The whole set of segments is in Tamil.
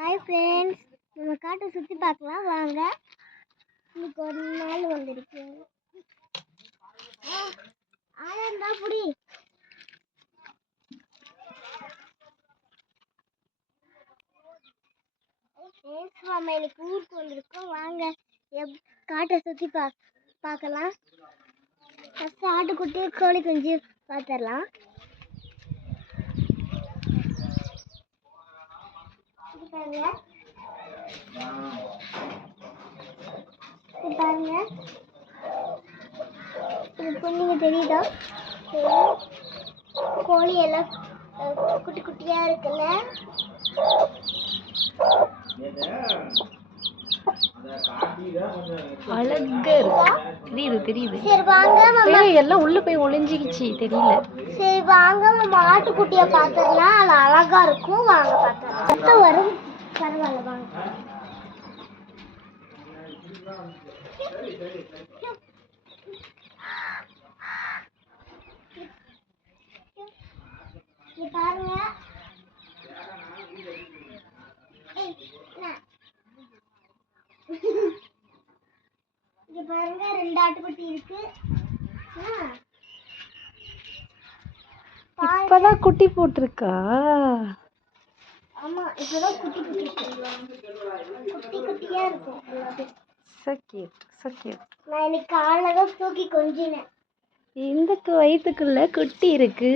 ஹாய் ஃப்ரெண்ட்ஸ், நம்ம காட்டை சுற்றி பார்க்கலாம் வாங்க. இன்னைக்கு ஒரு நாள் வந்துருக்கு. ஆனந்தா புடி. நம்ம இன்னைக்கு ஊருக்கு வந்திருக்கோம். வாங்க காட்டை சுற்றி பார்க்கலாம். ஃபஸ்ட்டு ஆட்டுக்குட்டி கோழி குஞ்சு பார்த்துடலாம். பாருங்க, இது பொண்ணுங்க தெரியுதா? கோழி எல்லாம் குட்டி குட்டியா இருக்குல்ல. அழகா தெரியுது தெரியுது. சரி வாங்க, எல்லாம் உள்ள போய் ஒளிஞ்சிக்கிச்சு தெரியல. சரி வாங்க, நம்ம ஆட்டுக்குட்டிய பாத்துடலாம். அது அழகா இருக்கும், வாங்க பாத்துடலாம். வரும், பரவாயில்ல வாங்க. பாருங்க, இங்க பாருங்க, 2 ஆட்டுக்குட்டி இருக்கு. இப்பதான் குட்டி போட்டிருக்கா. ஆமா, இப்பதான் குட்டி குட்டியா இருக்கும். So cute, so cute. நான் இன்னைக்கு காலைல தான் தூக்கி கொஞ்சினேன். இந்த வயித்துக்குள்ள குட்டி இருக்கு.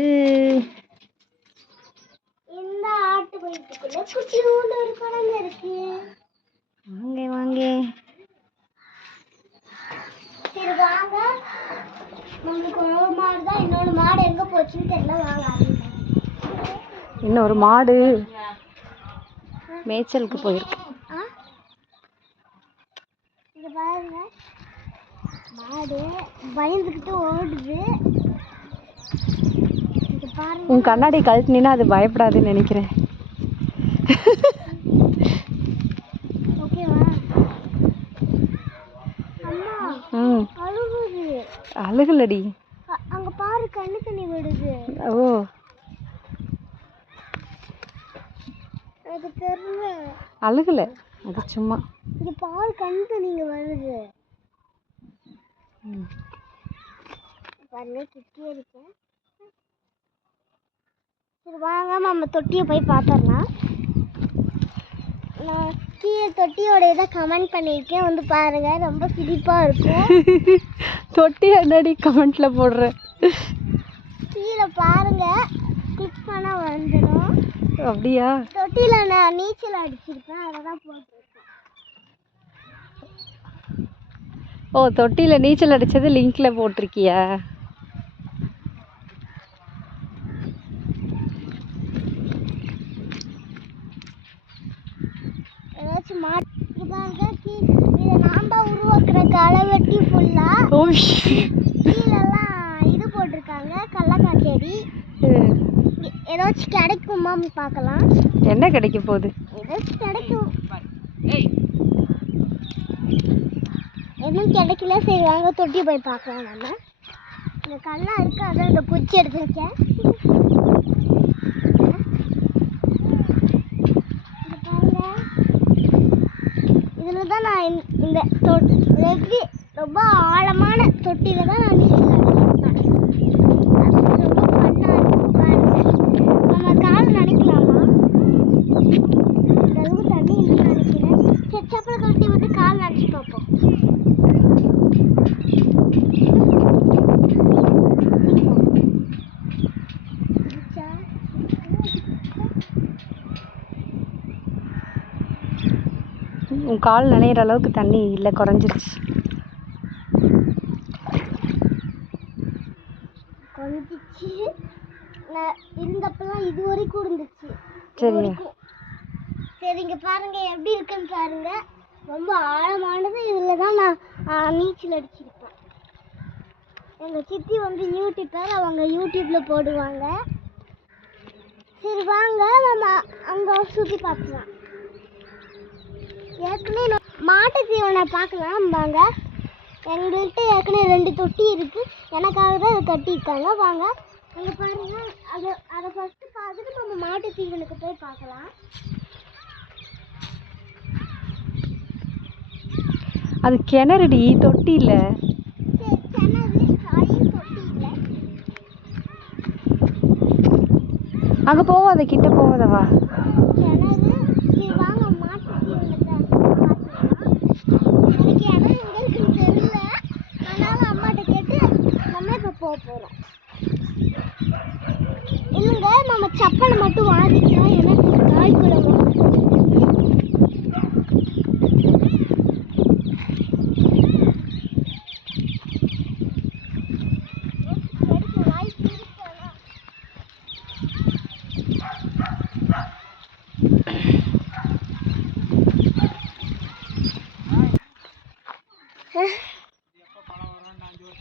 இந்த ஆட்டு வயித்துக்குள்ள குட்டியோண்டு ஒரு குழந்தை இருக்கு. வாங்க வாங்க. சரி வாங்க, நம்மளுக்கு ஒரு மாடு தான். இன்னொரு மாடு எங்க போச்சுன்னு தெரியல, வாங்க. இன்னொரு மாடு மேய்ச்சலுக்கு போயிருக்கு. இங்க பாருங்க, மாடு பயந்துக்கிட்டு ஓடுது. இங்க பாருங்க, உன் கண்ணாடி கழட்டினா அது பயப்படாதுன்னு நினைக்கிறேன். ஓகேவா? அம்மா அழுகுது. அழுகலடி, அங்க பாரு, கண்ணு தண்ணி விடுது. ஓ எனக்கு தெரியல. அழுகல, அது சும்மா. இங்க பாரு, கண்ணு தண்ணிங்க வருது. பாருங்க, கிட்டியே இருக்கேன். சரி வாங்க, நம்ம தொட்டியை போய் பார்த்துடலாம். நான் கீழே தொட்டியோட இதை கமெண்ட் பண்ணியிருக்கேன், வந்து பாருங்க. ரொம்ப சிரிப்பாக இருக்கும். தொட்டி என்னடி கமெண்ட்ல போடுறேன்? கீழே பாருங்க, கிளிக் பண்ணால் வந்துடும். அப்படியா? தொட்டியில் நான் நீச்சல் அடிச்சிருப்பேன், அதை தான் போட்டிருக்கேன். ஓ, தொட்டியில் நீச்சல் அடித்தது லிங்க்ல போட்டிருக்கியா? ஏதாச்சும் மாட்டு பாருங்க, இதை நான் தான் உருவாக்குற களவெட்டி ஃபுல்லாக. கீழெல்லாம் இது போட்டிருக்காங்க, கடலக்காய் செடி. ஏதாச்சும் கிடைக்குமான்னு பார்க்கலாம். என்ன கிடைக்க போகுது? ஏதாச்சும் கிடைக்கும். எதுவும் கிடைக்கல. சரி வாங்க, தொட்டி போய் பார்க்கலாம். நம்ம இந்த கல்லாம் இருக்கு, அதான் இந்த குச்சி எடுத்துருக்கேன். இதில் தான் நான் இந்த எப்படி ரொம்ப ஆழமான தொட்டியில் தான் நான் நீச்சல் அடிச்சிருப்பேன். அது ரொம்ப ஃபன்னாக இருக்கும். பாருங்க, நம்ம கால் நினைக்கலாமா? இந்த அளவு தண்ணி இல்லைன்னு நினைக்கிறேன். சரி, செப்பலை கட்டி விட்டு கால் நினச்சி பார்ப்போம். உன் கால் நனையிற அளவுக்கு தண்ணி இல்லை, குறைஞ்சிருச்சு. குறைஞ்சிச்சு. நான் இருந்தப்பெல்லாம் இது வரைக்கும் இருந்துச்சு. சரி சரி, இங்கே பாருங்க எப்படி இருக்குன்னு பாருங்க. ரொம்ப ஆழமானது. இதில் தான் நான் நீச்சல் அடிச்சிருப்பேன். எங்கள் சித்தி வந்து யூடியூப்பர், அவங்க யூடியூப்பில் போடுவாங்க. சரி வாங்க, நம்ம அங்கே சுற்றி பார்க்கலாம். ஏற்கனவே மாட்டு தீவனை பார்க்கலாம் வாங்க. எங்கள்கிட்ட ஏற்கனவே 2 தொட்டி இருக்குது, எனக்காக தான் அதை கட்டியிருக்காங்க. வாங்க, அங்கே பாருங்கள். அதை ஃபஸ்ட்டு பார்த்துட்டு நம்ம மாட்டு தீவனுக்கு போய் பார்க்கலாம். அது கிணறுடி, தொட்டி இல்லை. சரி, கிணறு காயும் தொட்டி இல்லை. அங்கே போவாத, கிட்ட போவாதவா. கிணறு. சரி வாங்க மாட்டு தீவனத்தை பார்த்துக்கலாம். எனக்கு இடம் எங்கே இருக்குன்னு தெரியல. அதனால அம்மாட்ட கேட்டு நம்ம இப்போ போக போகிறோம். இல்லைங்க, நம்ம செப்பல் மட்டும் வாங்கிக்கலாம். ஏன்னா காய்க்குள்ள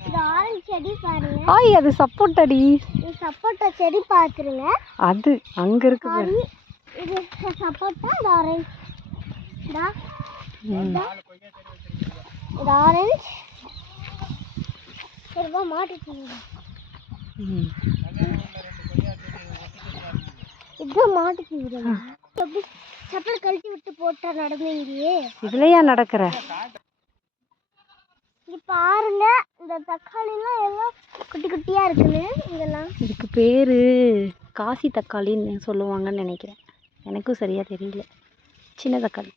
இது ஆரஞ்சு செடி பாருங்க. ஆய், அது சப்போட்டடி. இது சப்போட்டா செடி பார்த்துருங்க. அது அங்கே இருக்குது. இது சப்போட்டா. இது ஆரஞ்சு. இது ஆரஞ்சு. சரிவா மாட்டுட்டீங்க. இதுதான் மாட்டுட்டீங்க. எப்படி செப்பல் கழட்டி விட்டு போட்டா நடந்தீங்களே. இதுலையா நடக்கிற? இங்க பாருங்க, இந்த தக்காளிலாம் எல்லாம் குட்டி குட்டியா இருக்குன்னு இங்கெல்லாம். இதுக்கு பேரு காசி தக்காளின்னு சொல்லுவாங்கன்னு நினைக்கிறேன். எனக்கும் சரியா தெரியல. சின்ன தக்காளி.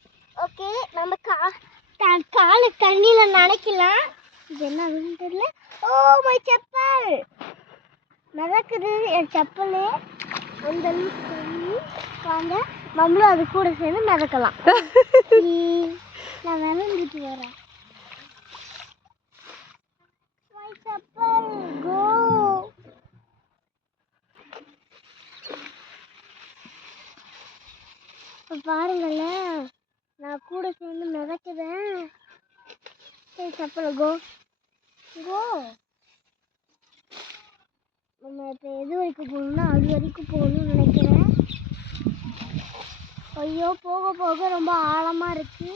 ஓகே, நம்ம காலு தண்ணியில நனைக்கலாம். இது என்ன தெரியல. ஓ மை செப்பல் மிதக்குது. என் செப்பலு அந்த அளவுக்கு தண்ணி. வாங்க நம்மளும் அது கூட சேர்ந்து மிதக்கலாம். நான் விளையாண்டுட்டு வரேன். மை செப்பல் கோ. இப்போ பாருங்களேன், நான் கூட சேர்ந்து மிதக்குறேன். சரி செப்பல் கோ கோ. நம்ம இப்போ எது வரைக்கும் போகணும்னா அது வரைக்கும் போகணும்னு நினைக்கிறேன். ஐயோ, போக போக ரொம்ப ஆழமாக இருக்குது.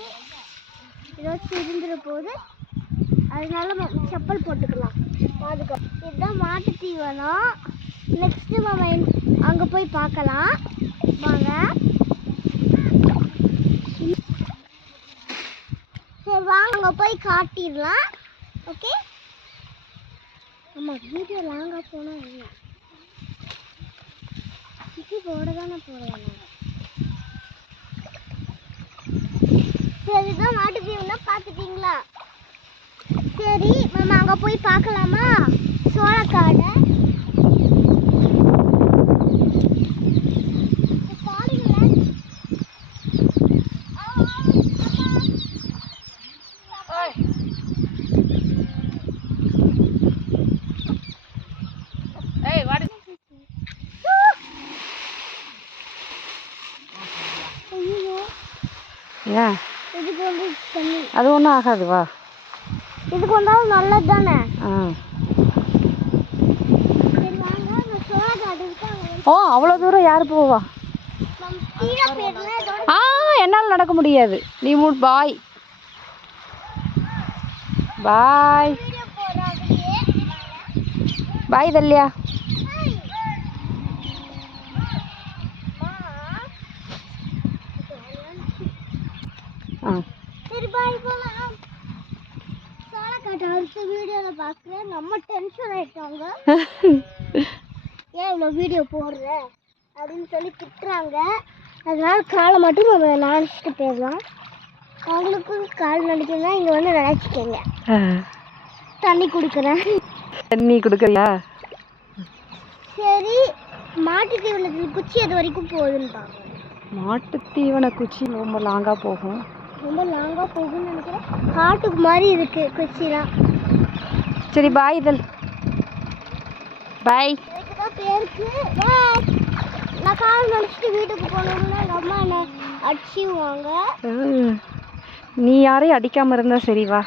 ஏதாச்சும் இருந்துட போகுது. அதனால செப்பல் போட்டுக்கலாம். பாதுகாப்பு. இதுதான் மாட்டு தீவனம். நெக்ஸ்ட்டு நம்ம அங்கே போய் பார்க்கலாம். வாங்க. சரி வாங்க அங்கே போய் காட்டிடலாம். ஓகே. ஆமாம், வீடியோ லாங்காக போனால் இல்லை. சிட்டி போட தானே போடுவேன். சரி தான் மாட்டு தீவனா பார்த்துட்டீங்களா? சரி நம்ம அங்கே போய் பார்க்கலாமா? சோளக்காடை பாருங்களேன். ஏன் இதுக்கு வந்து தண்ணி அது ஒன்றும் ஆகாது. வா, இதுக்கு வந்தாலும் நல்லது தானே. சரி வாங்க, நம்ம சோளக்காடு இருக்கு. ஓ, அவ்வளோ தூரம் யார் போவா? நம்ம கீழே போயிடலாம். என்னால் நடக்க முடியாது. நீ பாய் பாய் பாய் தல்லியா. சரி பாய் போலாம். சோளக்காட்டை அடுத்த வீடியோவில் பார்க்குறேன். நம்ம டென்ஷன் ஆகிட்டாங்க. ஏன் இவ்வளோ வீடியோ போடுற அப்படின்னு சொல்லி திட்டுறாங்க. அதனால காலை மட்டும் நம்ம நினச்சிட்டு போயிடலாம். அவங்களுக்கும் கால் நடிக்கணும்னா இங்கே வந்து நினச்சிக்கோங்க. தண்ணி கொடுக்குறேன். தண்ணி கொடுக்குறியா? சரி, மாட்டு தீவனத்தில் குச்சி அது வரைக்கும் போகுதுன்னு பாருங்க. மாட்டு தீவன குச்சி ரொம்ப லாங்காக போகும். ரொம்ப லாங்காக போகுதுன்னு நினைக்கிறேன். காட்டுக்கு மாதிரி இருக்கு குச்சிலாம். சரி பாய் இதழ். பாய். எனக்கு தான் பேருக்கு. நான் கால் நினச்சிட்டு வீட்டுக்கு போனோம்னா எங்கள் அம்மா என்னை அடிச்சுவாங்க. நீ யாரையும் அடிக்காமல் இருந்தால் சரி. வா.